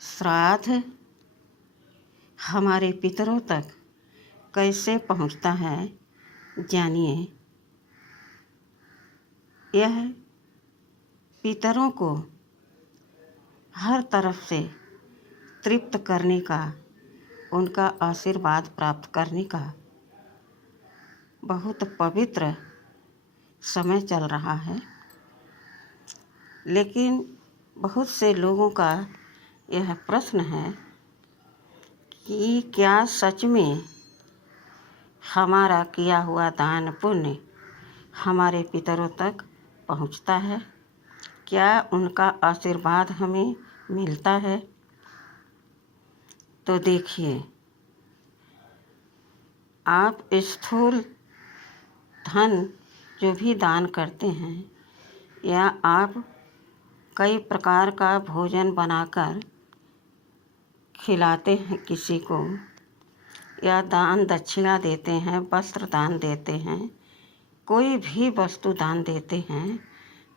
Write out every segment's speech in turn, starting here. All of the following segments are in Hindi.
श्राद्ध हमारे पितरों तक कैसे पहुंचता है, जानिए। यह पितरों को हर तरफ से तृप्त करने का, उनका आशीर्वाद प्राप्त करने का बहुत पवित्र समय चल रहा है। लेकिन बहुत से लोगों का यह प्रश्न है कि क्या सच में हमारा किया हुआ दान पुण्य हमारे पितरों तक पहुंचता है? क्या उनका आशीर्वाद हमें मिलता है? तो देखिए, आप स्थूल धन जो भी दान करते हैं या आप कई प्रकार का भोजन बनाकर खिलाते हैं किसी को, या दान दक्षिणा देते हैं, वस्त्र दान देते हैं, कोई भी वस्तु दान देते हैं,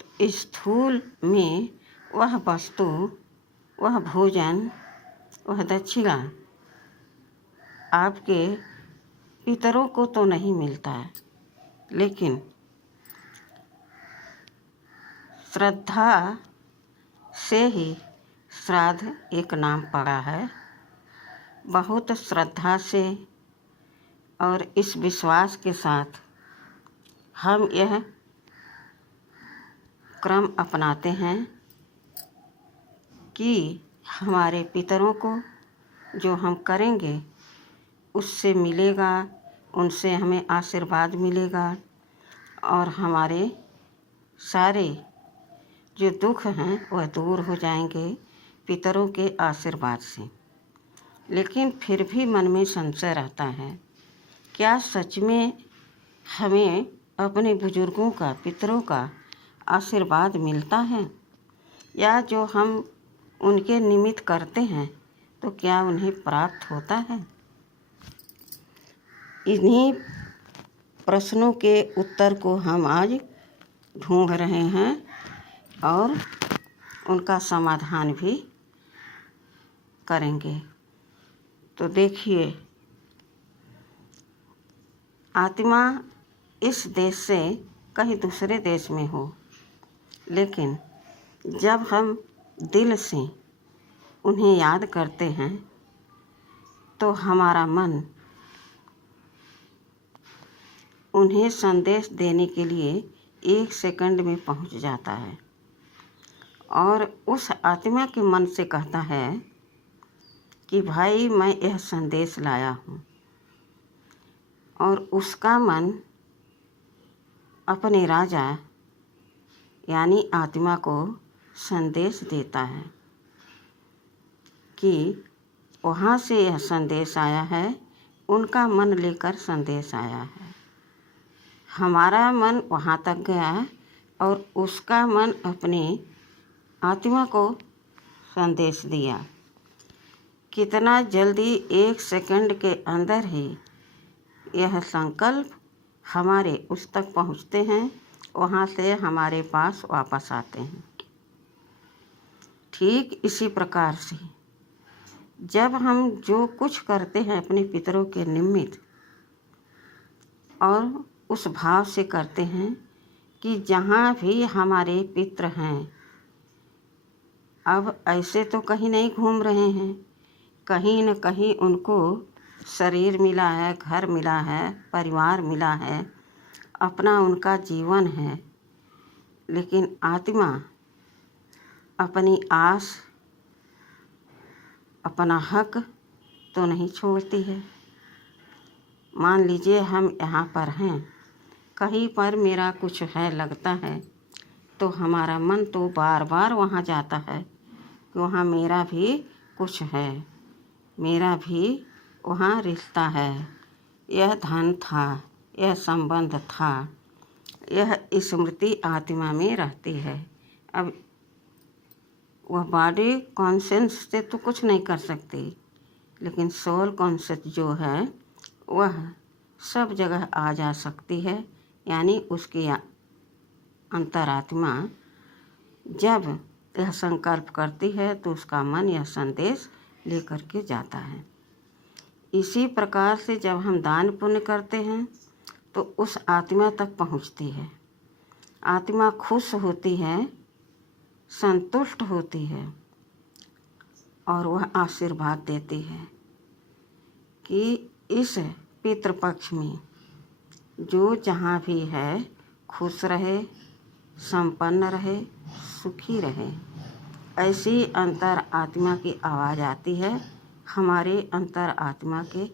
तो स्थूल में वह वस्तु, वह भोजन, वह दक्षिणा आपके पितरों को तो नहीं मिलता है। लेकिन श्रद्धा से ही श्राद्ध एक नाम पड़ा है। बहुत श्रद्धा से और इस विश्वास के साथ हम यह क्रम अपनाते हैं कि हमारे पितरों को जो हम करेंगे उससे मिलेगा, उनसे हमें आशीर्वाद मिलेगा और हमारे सारे जो दुख हैं वह दूर हो जाएंगे पितरों के आशीर्वाद से। लेकिन फिर भी मन में संशय रहता है, क्या सच में हमें अपने बुजुर्गों का, पितरों का आशीर्वाद मिलता है? या जो हम उनके निमित्त करते हैं तो क्या उन्हें प्राप्त होता है? इन्हीं प्रश्नों के उत्तर को हम आज ढूंढ रहे हैं और उनका समाधान भी करेंगे। तो देखिए, आत्मा इस देश से कहीं दूसरे देश में हो, लेकिन जब हम दिल से उन्हें याद करते हैं तो हमारा मन उन्हें संदेश देने के लिए 1 सेकंड में पहुंच जाता है और उस आत्मा के मन से कहता है कि भाई मैं यह संदेश लाया हूँ, और उसका मन अपने राजा यानी आत्मा को संदेश देता है कि वहाँ से यह संदेश आया है, उनका मन लेकर संदेश आया है। हमारा मन वहाँ तक गया और उसका मन अपने आत्मा को संदेश दिया। कितना जल्दी 1 सेकंड के अंदर ही यह संकल्प हमारे उस तक पहुँचते हैं, वहाँ से हमारे पास वापस आते हैं। ठीक इसी प्रकार से जब हम जो कुछ करते हैं अपने पितरों के निमित्त, और उस भाव से करते हैं कि जहाँ भी हमारे पितर हैं, अब ऐसे तो कहीं नहीं घूम रहे हैं, कहीं न कहीं उनको शरीर मिला है, घर मिला है, परिवार मिला है, अपना उनका जीवन है, लेकिन आत्मा अपनी आस, अपना हक तो नहीं छोड़ती है। मान लीजिए हम यहाँ पर हैं, कहीं पर मेरा कुछ है लगता है, तो हमारा मन तो बार बार वहाँ जाता है कि वहाँ मेरा भी कुछ है, मेरा भी वहाँ रिश्ता है, यह धन था, यह संबंध था, यह स्मृति आत्मा में रहती है। अब वह बॉडी कॉन्शियस से तो कुछ नहीं कर सकती, लेकिन सोल कॉन्शियस जो है वह सब जगह आ जा सकती है। यानी उसकी अंतरात्मा जब यह संकल्प करती है तो उसका मन यह संदेश लेकर के जाता है। इसी प्रकार से जब हम दान पुण्य करते हैं तो उस आत्मा तक पहुँचती है। आत्मा खुश होती है, संतुष्ट होती है और वह आशीर्वाद देती है कि इस पितृपक्ष में जो जहाँ भी है खुश रहे, संपन्न रहे, सुखी रहे। ऐसी अंतर आत्मा की आवाज़ आती है, हमारे अंतर आत्मा के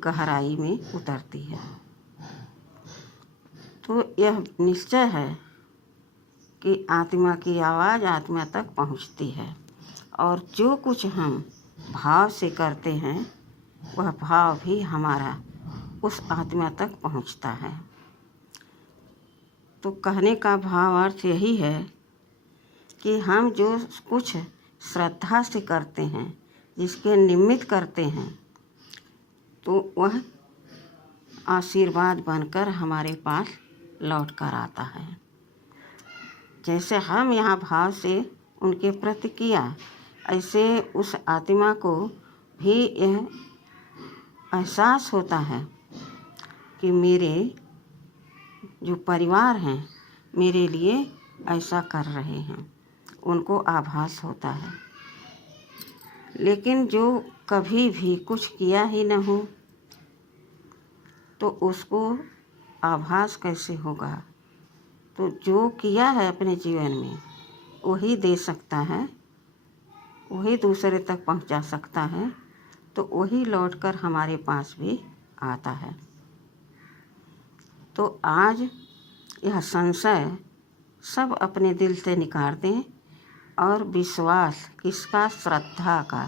गहराई में उतरती है। तो यह निश्चय है कि आत्मा की आवाज़ आत्मा तक पहुँचती है और जो कुछ हम भाव से करते हैं वह भाव भी हमारा उस आत्मा तक पहुँचता है। तो कहने का भाव अर्थ यही है कि हम जो कुछ श्रद्धा से करते हैं, जिसके निमित्त करते हैं, तो वह आशीर्वाद बनकर हमारे पास लौट कर आता है। जैसे हम यहाँ भाव से उनके प्रति किया, ऐसे उस आत्मा को भी यह एहसास होता है कि मेरे जो परिवार हैं मेरे लिए ऐसा कर रहे हैं, उनको आभास होता है। लेकिन जो कभी भी कुछ किया ही न हो तो उसको आभास कैसे होगा? तो जो किया है अपने जीवन में वही दे सकता है, वही दूसरे तक पहुंचा सकता है, तो वही लौटकर हमारे पास भी आता है। तो आज यह संशय सब अपने दिल से निकाल दें और विश्वास किसका? श्रद्धा का।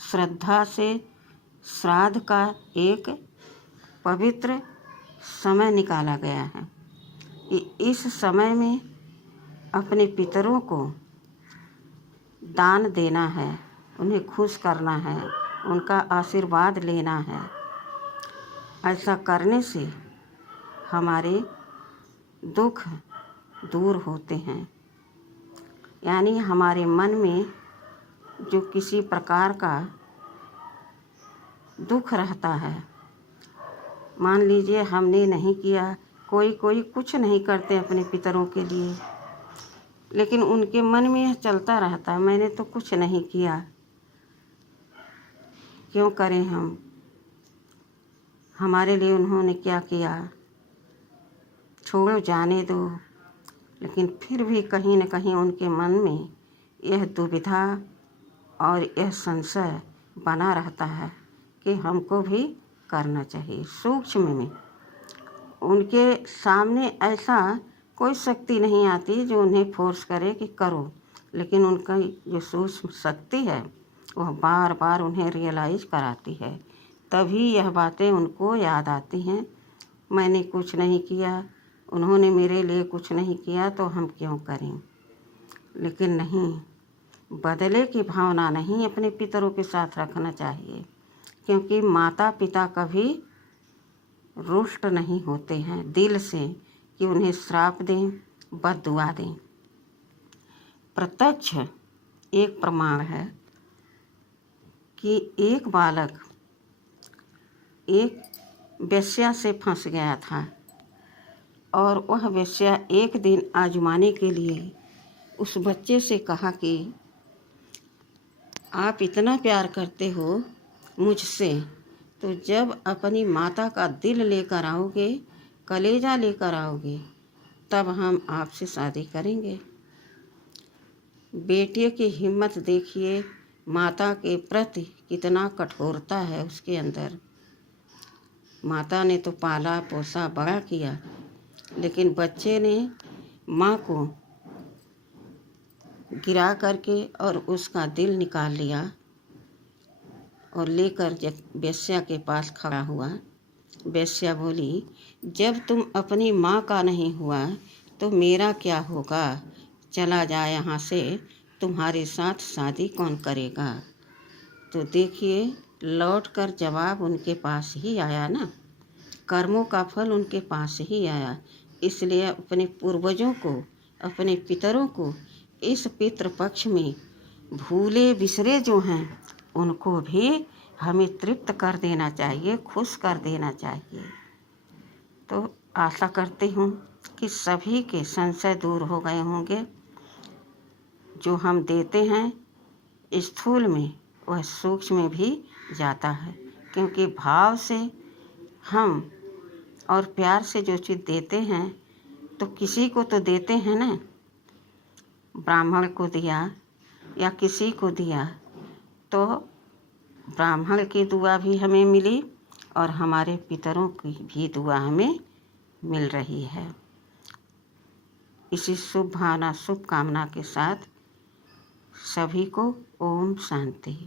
श्रद्धा से श्राद्ध का एक पवित्र समय निकाला गया है। इस समय में अपने पितरों को दान देना है, उन्हें खुश करना है, उनका आशीर्वाद लेना है। ऐसा करने से हमारे दुख दूर होते हैं। यानी हमारे मन में जो किसी प्रकार का दुख रहता है, मान लीजिए हमने नहीं किया, कोई कुछ नहीं करते अपने पितरों के लिए, लेकिन उनके मन में यह चलता रहता है मैंने तो कुछ नहीं किया, क्यों करें हम, हमारे लिए उन्होंने क्या किया, छोड़ो जाने दो। लेकिन फिर भी कहीं न कहीं उनके मन में यह दुविधा और यह संशय बना रहता है कि हमको भी करना चाहिए। सूक्ष्म में उनके सामने ऐसा कोई शक्ति नहीं आती जो उन्हें फोर्स करे कि करो, लेकिन उनका जो सूक्ष्म शक्ति है वह बार बार उन्हें रियलाइज़ कराती है। तभी यह बातें उनको याद आती हैं, मैंने कुछ नहीं किया, उन्होंने मेरे लिए कुछ नहीं किया, तो हम क्यों करें। लेकिन नहीं, बदले की भावना नहीं अपने पितरों के साथ रखना चाहिए, क्योंकि माता पिता कभी रुष्ट नहीं होते हैं दिल से कि उन्हें श्राप दें, बद्दुआ दें। प्रत्यक्ष एक प्रमाण है कि एक बालक एक वेश्या से फंस गया था और वह वेश्या एक दिन आजमाने के लिए उस बच्चे से कहा कि आप इतना प्यार करते हो मुझसे, तो जब अपनी माता का दिल लेकर आओगे, कलेजा लेकर आओगे, तब हम आपसे शादी करेंगे। बेटे की हिम्मत देखिए, माता के प्रति कितना कठोरता है उसके अंदर। माता ने तो पाला पोसा बड़ा किया, लेकिन बच्चे ने माँ को गिरा करके और उसका दिल निकाल लिया और लेकर जब वेश्या के पास खड़ा हुआ, वेश्या बोली, जब तुम अपनी माँ का नहीं हुआ तो मेरा क्या होगा, चला जा यहाँ से, तुम्हारे साथ शादी कौन करेगा। तो देखिए, लौट कर जवाब उनके पास ही आया ना, कर्मों का फल उनके पास ही आया। इसलिए अपने पूर्वजों को, अपने पितरों को इस पितृपक्ष में भूले बिसरे जो हैं उनको भी हमें तृप्त कर देना चाहिए, खुश कर देना चाहिए। तो आशा करती हूँ कि सभी के संशय दूर हो गए होंगे। जो हम देते हैं स्थूल में वह सूक्ष्म में भी जाता है, क्योंकि भाव से हम और प्यार से जो चीज़ देते हैं तो किसी को तो देते हैं ना। ब्राह्मण को दिया या किसी को दिया तो ब्राह्मण की दुआ भी हमें मिली और हमारे पितरों की भी दुआ हमें मिल रही है। इसी शुभ भावना शुभ कामना के साथ सभी को ओम शांति।